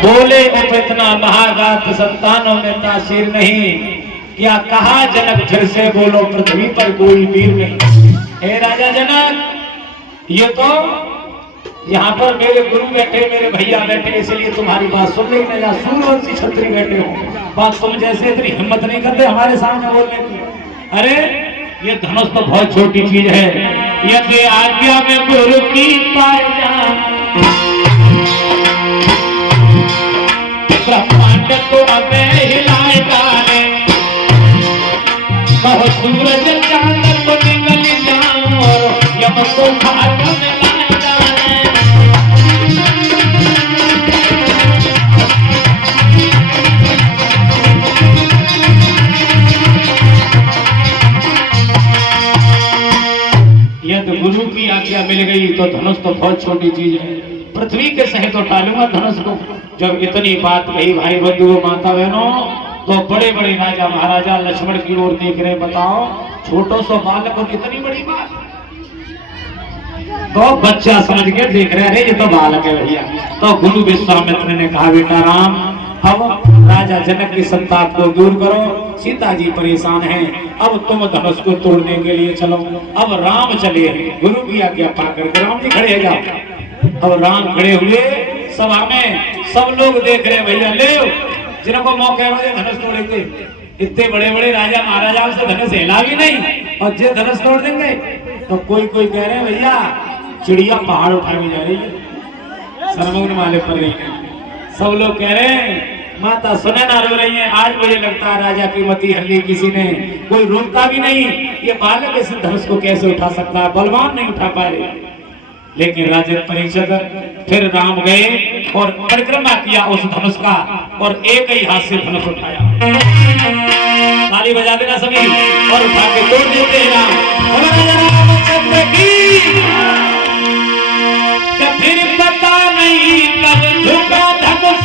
बोले उप इतना महागात संतानों में तासीर नहीं, क्या कहा जनक फिर से बोलो पृथ्वी पर कोई वीर नहीं। हे राजा जनक, ये तो यहाँ पर मेरे गुरु बैठे, मेरे भैया बैठे, इसलिए तुम्हारी बात सुन रही नहीं। सूरवंशी क्षत्रिय बैठे हो, बात तुम जैसे इतनी हिम्मत नहीं करते हमारे सामने बोलने की। अरे ये धनुष तो बहुत छोटी चीज है, यदि आज्ञा में गुरु की पाए ब्रह्मांड को अबे हिलाए डाले, कहो सूरज चांद को निकल जाओ और यम को भाग में लाए डाले। यदि गुरु की आज्ञा मिल गई तो धनुष तो बहुत छोटी चीज है, पृथ्वी के सहित तो टालूंगा धनुष को। जब इतनी बात कही भाई बंधुओं माता बहनों, तो बड़े बड़े राजा महाराजा लक्ष्मण की ओर देख रहे। बताओ छोटो सो बालक को कितनी बड़ी बात, तो बच्चा समझ के देख रहे, अरे ये तो बालक है भैया। तो गुरु विश्वामित्र ने कहा बेटा राम, अब राजा जनक की संताप को दूर करो, सीता जी परेशान हैं, अब तुम धनुष को तोड़ने के लिए चलो। अब राम चले, गुरु की आज्ञा पाकर के राम जी खड़े हो जाओ। अब राम खड़े हुए, सभा में सब लोग देख रहे भैया, ले जिनको मौके धनुष तोड़ेंगे। इतने बड़े बड़े राजा महाराजाओं से धनुष हिला भी नहीं, और जे धनुष तोड़ देंगे। तो कोई कोई कह रहे हैं भैया चिड़िया पहाड़ उठा के जा रही है, सरमग्न माले पर रही है। सब लोग कह रहे हैं माता सुने ना रो रही है। आज मुझे लगता है राजा की मति हल्ली किसी ने, कोई रोकता भी नहीं। ये बालक इस धनुष को कैसे उठा सकता है, बलवान नहीं उठा पा रहे। लेकिन राजा परीक्षित फिर राम गए और परिक्रमा किया उस धनुष का, और एक ही हाथ से धनुष उठाया। ताली बजा देना सभी, और उठा के तोड़ देते हैं राम की। फिर पता नहीं कब झुका धनुष,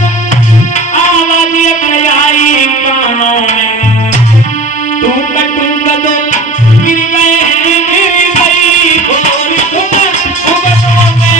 आवाज एक आई कानों में, टूक टूक दो गिर गए, गिर गई घोर धुआं में।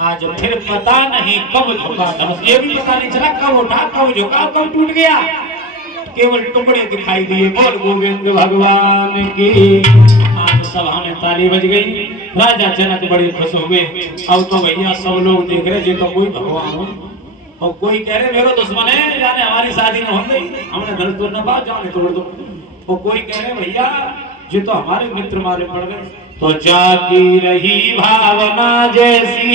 आज फिर पता नहीं कब झुका धनुष, ये भी पता नहीं चला कब उठा, कब झुका, कब टूट गया, केवल टुकड़े दिखाई दिए। बोल गोविंद भगवान की। आज सभा में ताली बज गई, राजा जनक बड़े खुश हुए। अब तो भैया सब लोग देख रहे, जो तो कोई भगवान हो, और कोई कह रहे मेरे दुश्मन है, जाने हमारी शादी न हो गई, हमने धनुष तोड़ना बात जाने तोड़ दो। और कोई कह रहे भैया जो तो हमारे मित्र मारे पड़ गए। तो जागी रही भावना जैसी,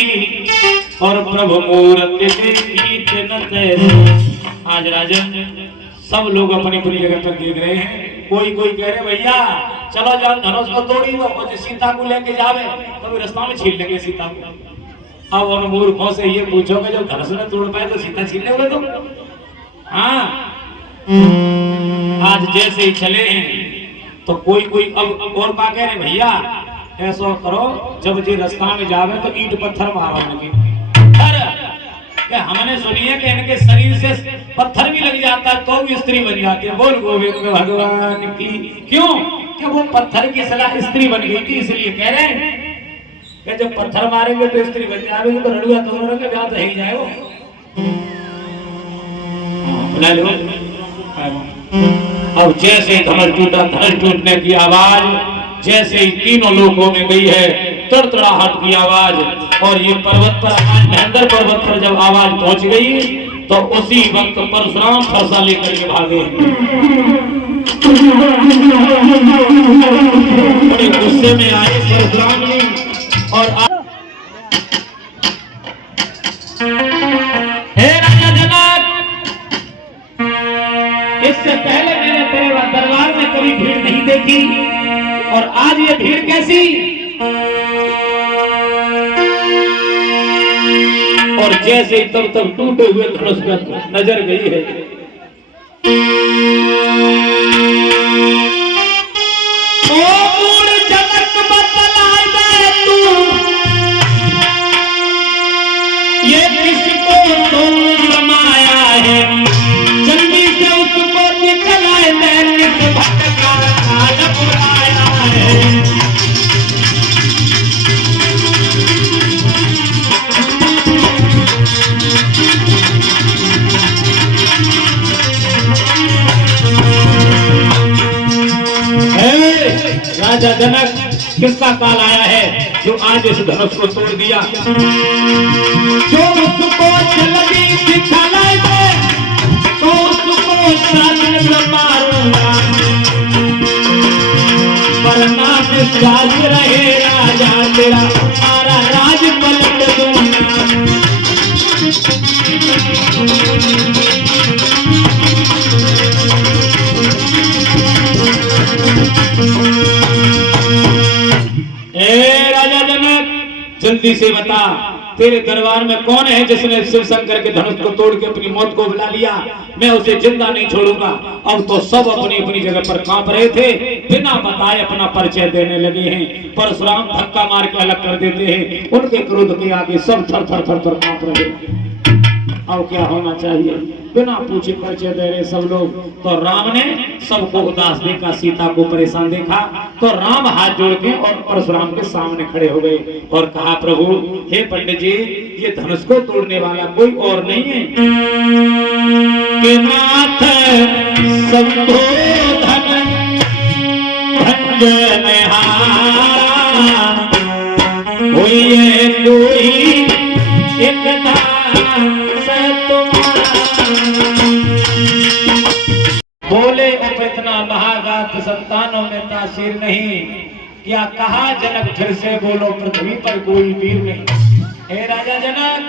और प्रभु मूर्ति देखी न तैसी। आज राजन सब लोग अपनी अपनी जगह पर देख रहे हैं। कोई कोई कह रहे भैया चलो जान धनुष को तोड़ी दो, और सीता को लेके जावे तो रास्ता में छीन लेंगे सीता को। अब उन मूर्खों से ये पूछोगे जब धनुष न तोड़ पाए तो सीता छीन लोगे तुम? हाँ, आज जैसे ही चले हैं तो कोई कोई अब और क्या कह रहे भैया ऐसा करो, जब जी रास्ता में जावे तो ईंट पत्थर मारो इनके। हमने सुनी है कि इनके शरीर से पत्थर भी लग जाता है तो भी स्त्री बन जाती है। बोल गोविंद भगवान की। क्यों? कि वो पत्थर की सलाह स्त्री बन गई थी, इसलिए कह रहे हैं कि जब पत्थर मारेंगे तो स्त्री बन जाएगी, तो लड़ुआ दोनों के ब्याह तो ही जाए वो। अब जैसे धनुष टूटा, धनुष टूटने की आवाज जैसे ही तीनों लोकों में गई है, तड़तड़ाहट की आवाज। और ये पर्वत पर, महेंद्र पर्वत पर जब आवाज पहुंच गई तो उसी वक्त परशुराम फरसा लेकर के भागे। बड़े गुस्से में आए परशुराम जी। और हे राजा जनक, इससे पहले मैंने तेरे दरबार में कभी भीड़ नहीं देखी, और आज ये भीड़ कैसी। और जैसे ही तब तब टूटे हुए धनुष पर नजर गई है, जनक बतलाए तू ये किसको तो समाया है, जल्दी से उसको निकलाए, मैंने भटका काल बुलाया है। राजा जनक किसका काल आया है जो आज इस धनुष को तोड़ दिया। जो उसको जल्दी दिखलाए दे तो उसको साजन में मारूंगा, वरना विश्वास रहे राजा तेरा सारा राज पलट दूंगा। राजा जनक जल्दी से बता, तेरे दरबार में कौन है जिसने शिव शंकर के धनुष को तोड़ के अपनी मौत को बुला लिया। मैं उसे जिंदा नहीं छोड़ूंगा। अब तो सब अपनी अपनी जगह पर कांप रहे थे, बिना बताए अपना परिचय देने लगे हैं। परशुराम धक्का मार के अलग कर देते हैं, उनके क्रोध के आगे सब थर थर थर थर कांप रहे हैं। अब क्या होना चाहिए, बिना पूछे परिचय दे रहे सब लोग। तो राम ने सबको उदास देखा, सीता को परेशान देखा, तो राम हाथ जोड़ के और परशुराम के सामने खड़े हो गए और कहा, प्रभु हे पंडित जी, ये धनुष को तोड़ने वाला कोई और नहीं है कि नाथ संबोधन भंजनहारा, कोई है कोई एक बोले अब इतना महागात संतानों में तासीर नहीं, क्या कहा जनक फिर से बोलो पृथ्वी पर कोई वीर नहीं। हे राजा जनक,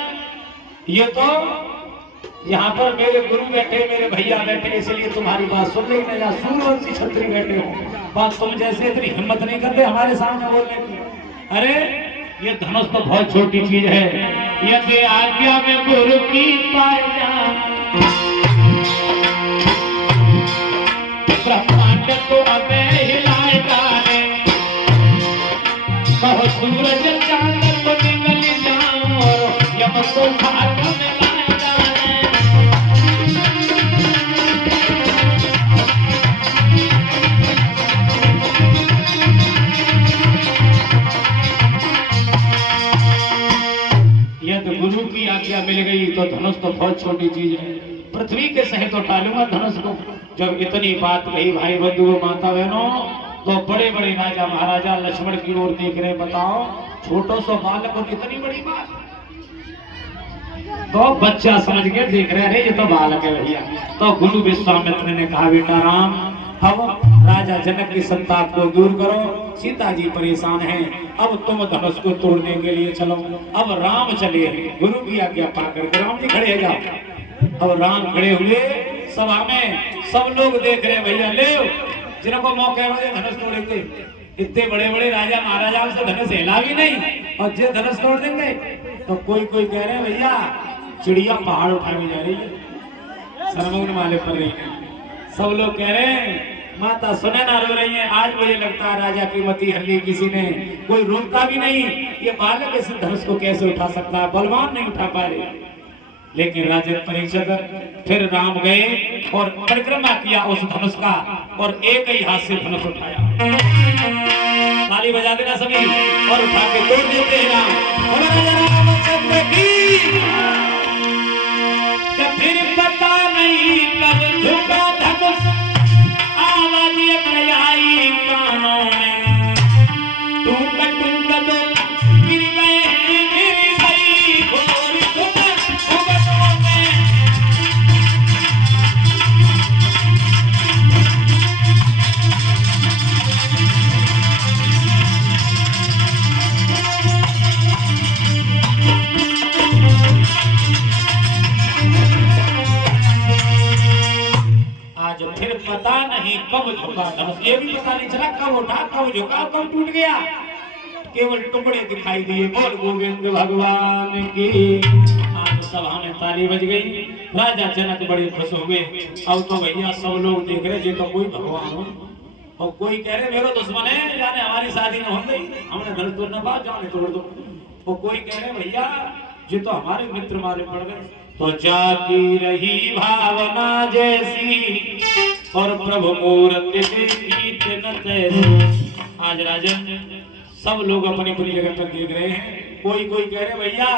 ये तो यहाँ पर मेरे गुरु बैठे, मेरे भैया बैठे, इसलिए तुम्हारी बात सुन रही नहीं। सूर्यवंशी क्षत्रिय बैठे हो, बात तुम जैसे इतनी हिम्मत नहीं करते हमारे सामने बोलने की। अरे ये धनुष तो बहुत छोटी चीज है, यदि आज्ञा में गुरु की पाए जा, ब्रह्मांड को हमें हिलाएगा रे, कहो सूरज चांद को निकल जाओ और यम को घाट में लाएगा रे। यदि गुरु की आज्ञा मिल गई तो धनुष तो बहुत छोटी चीज है, पृथ्वी के सहित उठा लूंगा धनुष को। जब इतनी बात कही भाई बंधु माता बहनों, तो बड़े बड़े राजा महाराजा लक्ष्मण की ओर देख रहे, बताओ छोटो सो बालक और इतनी बड़ी बात। तो बच्चा समझ के देख रहे, अरे ये तो बालक है भैया। तो गुरु विश्वामित्र ने कहा, बेटा राम, अब राजा जनक की संताप को दूर करो, सीता जी परेशान हैं, अब तुम धनुष को तोड़ने के लिए चलो। अब राम चले, गुरु की आज्ञा पाकर राम जी खड़े जाओ। अब राम खड़े हुए, सभा में सब लोग देख रहे, भैया ले जिनको मौके में धनुष तोड़ेंगे। इतने बड़े बड़े राजा महाराजाओं से धनुष हिला भी नहीं और जो धनुष तोड़ देंगे। तो कोई कोई कह रहे हैं, भैया चिड़िया पहाड़ उठाने जा रही है, सरमौन माले पर रही है। सब लोग कह रहे हैं, माता सुने ना रो रही है। आज मुझे लगता है राजा की मति हर ली किसी ने, कोई रोकता भी नहीं। ये बालक इस धनुष को कैसे उठा सकता है, बलवान नहीं उठा पा रहे। लेकिन राजा परीक्षित फिर राम गए और परिक्रमा किया उस धनुष का और एक ही हाथ से धनुष उठाया। ताली बजा देना सभी और उठा के तोड़ देते हैं राम। फिर पता नहीं कब झुका धनुष, आवाज आई कानों में, टूक टूक दो गिर गए घोर धुन उगटों में। आज फिर पता नहीं कब झुका धनुष, ये भी पता नहीं चला कब उठा, कब झुका, कब टूट गया। केवल टुकड़े दिखाई दिए। बोल गोविंद भगवान की। आज सभा में ताली बज गई। राजा जनक बड़े खुश हो गए। अब तो भैया सब लोग देख रहे, ये तो कोई भगवान हो और कोई कह रहे मेरा दुश्मन है, जाने हमारी शादी न हो गई, हमने धनुष तोड़ना बात जाने तोड़ दो। और कोई कह रहे भैया ये तो हमारे मित्र मारे पड़ गए। तो जागी रही भावना जैसी और प्रभु मूर्ति देखी न तैसी। आज राजन सब लोग अपनी अपनी जगह पर देख रहे हैं। कोई कोई कह रहे भैया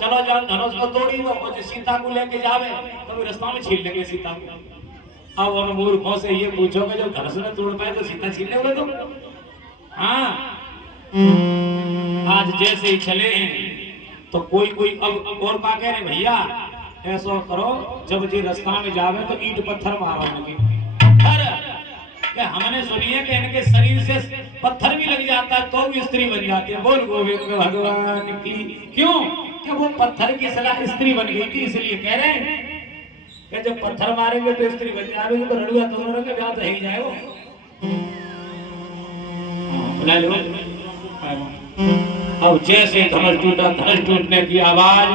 चलो जाओ धनुष को तोड़ी दो और सीता को लेके जावे तो रास्ता में छीन लेंगे सीता को। अब उन मूर्खों से ये पूछोगे जब धनुष में तोड़ पाए तो सीता छीन लेंगे तुम? हाँ, आज जैसे ही चले हैं तो कोई कोई अब और क्या कह रहे भैया ऐसा करो जब जी रास्ता में जावे तो ईंट पत्थर मारो उनके पत्थर। क्या हमने सुनी है कि इनके शरीर से पत्थर भी लग जाता है तो भी स्त्री बन जाती है। बोल गोविंद भगवान की। क्यों? कि वो पत्थर की सलाह स्त्री बन गई थी, इसलिए कह रहे हैं कि जब पत्थर मारेंगे तो स्त्री बन जाएगी तो लड़ुआ दोनों के ब्याह तो है ही जाए वो। अब जैसे धनुष टूटा, धनुष टूटने की आवाज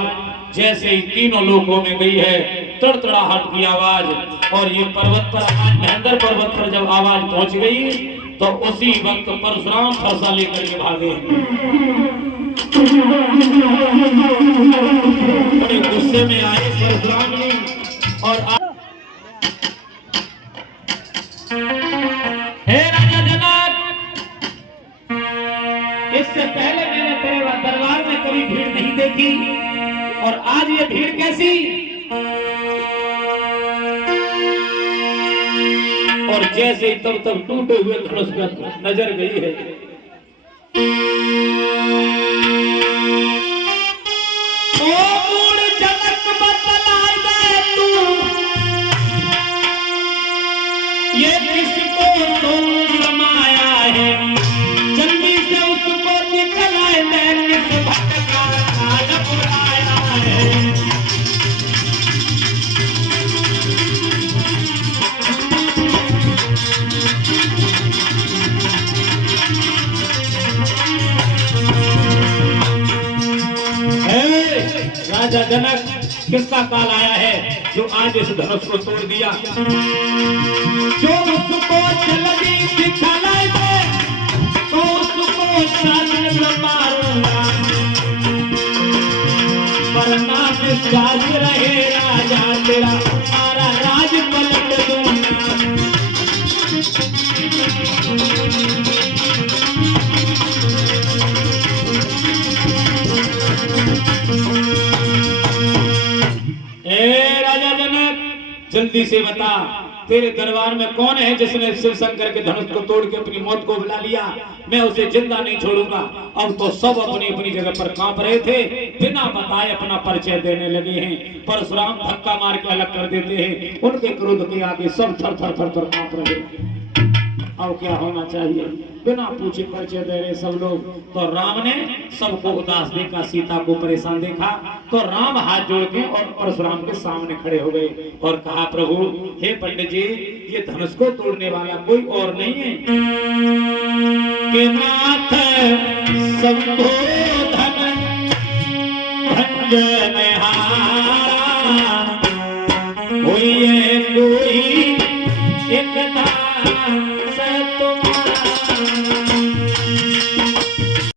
जैसे ही तीनों लोकों में गई है, तड़तड़ाहट की आवाज। और ये पर्वत पर आज महेंद्र पर्वत पर जब आवाज पहुंच गई तो उसी वक्त परशुराम फरसा लेकर के भागे। बड़े गुस्से में आए परशुराम जी और हे राजा जनक, इससे पहले मैंने तेरे दरबार में कभी भीड़ नहीं देखी और आज ये भीड़ कैसी? और जैसे ही तब तब टूटे हुए धनुष पर नजर गई है जनक बतलाए दे तू ये किसको तो रमाया है, जल्दी से उसको निकलाए दे किस भटका काल बुलाया है। राजा जनक किसका काल आया है जो आज इस धनुष को तोड़ दिया? जो उसको चलनी दिखलाई दे तो उसको साथ मारूंगा, वरना विश्वास रहे राजा तेरा सारा राज पलट दूंगा। राजा जनक जल्दी से बता तेरे दरबार में कौन है जिसने शिव शंकर के धनुष को तोड़ के अपनी मौत को बुला लिया? मैं उसे जिंदा नहीं छोड़ूंगा। अब तो सब अपनी अपनी जगह पर कांप रहे थे, बिना बताए अपना परिचय देने लगे हैं। परशुराम धक्का मार के अलग कर देते हैं, उनके क्रोध के आगे सब थर थर थर थर कांप रहे हैं। अब क्या होना चाहिए? बिना पूछे परिचय दे रहे सब लोग। तो राम ने सबको उदास देखा, सीता को परेशान देखा, तो राम हाथ जोड़ के और परशुराम के सामने खड़े हो गए और कहा प्रभु हे पंडित जी, ये धनुष को तोड़ने वाला कोई और नहीं है कि नाथ संबोधन भंजनहारा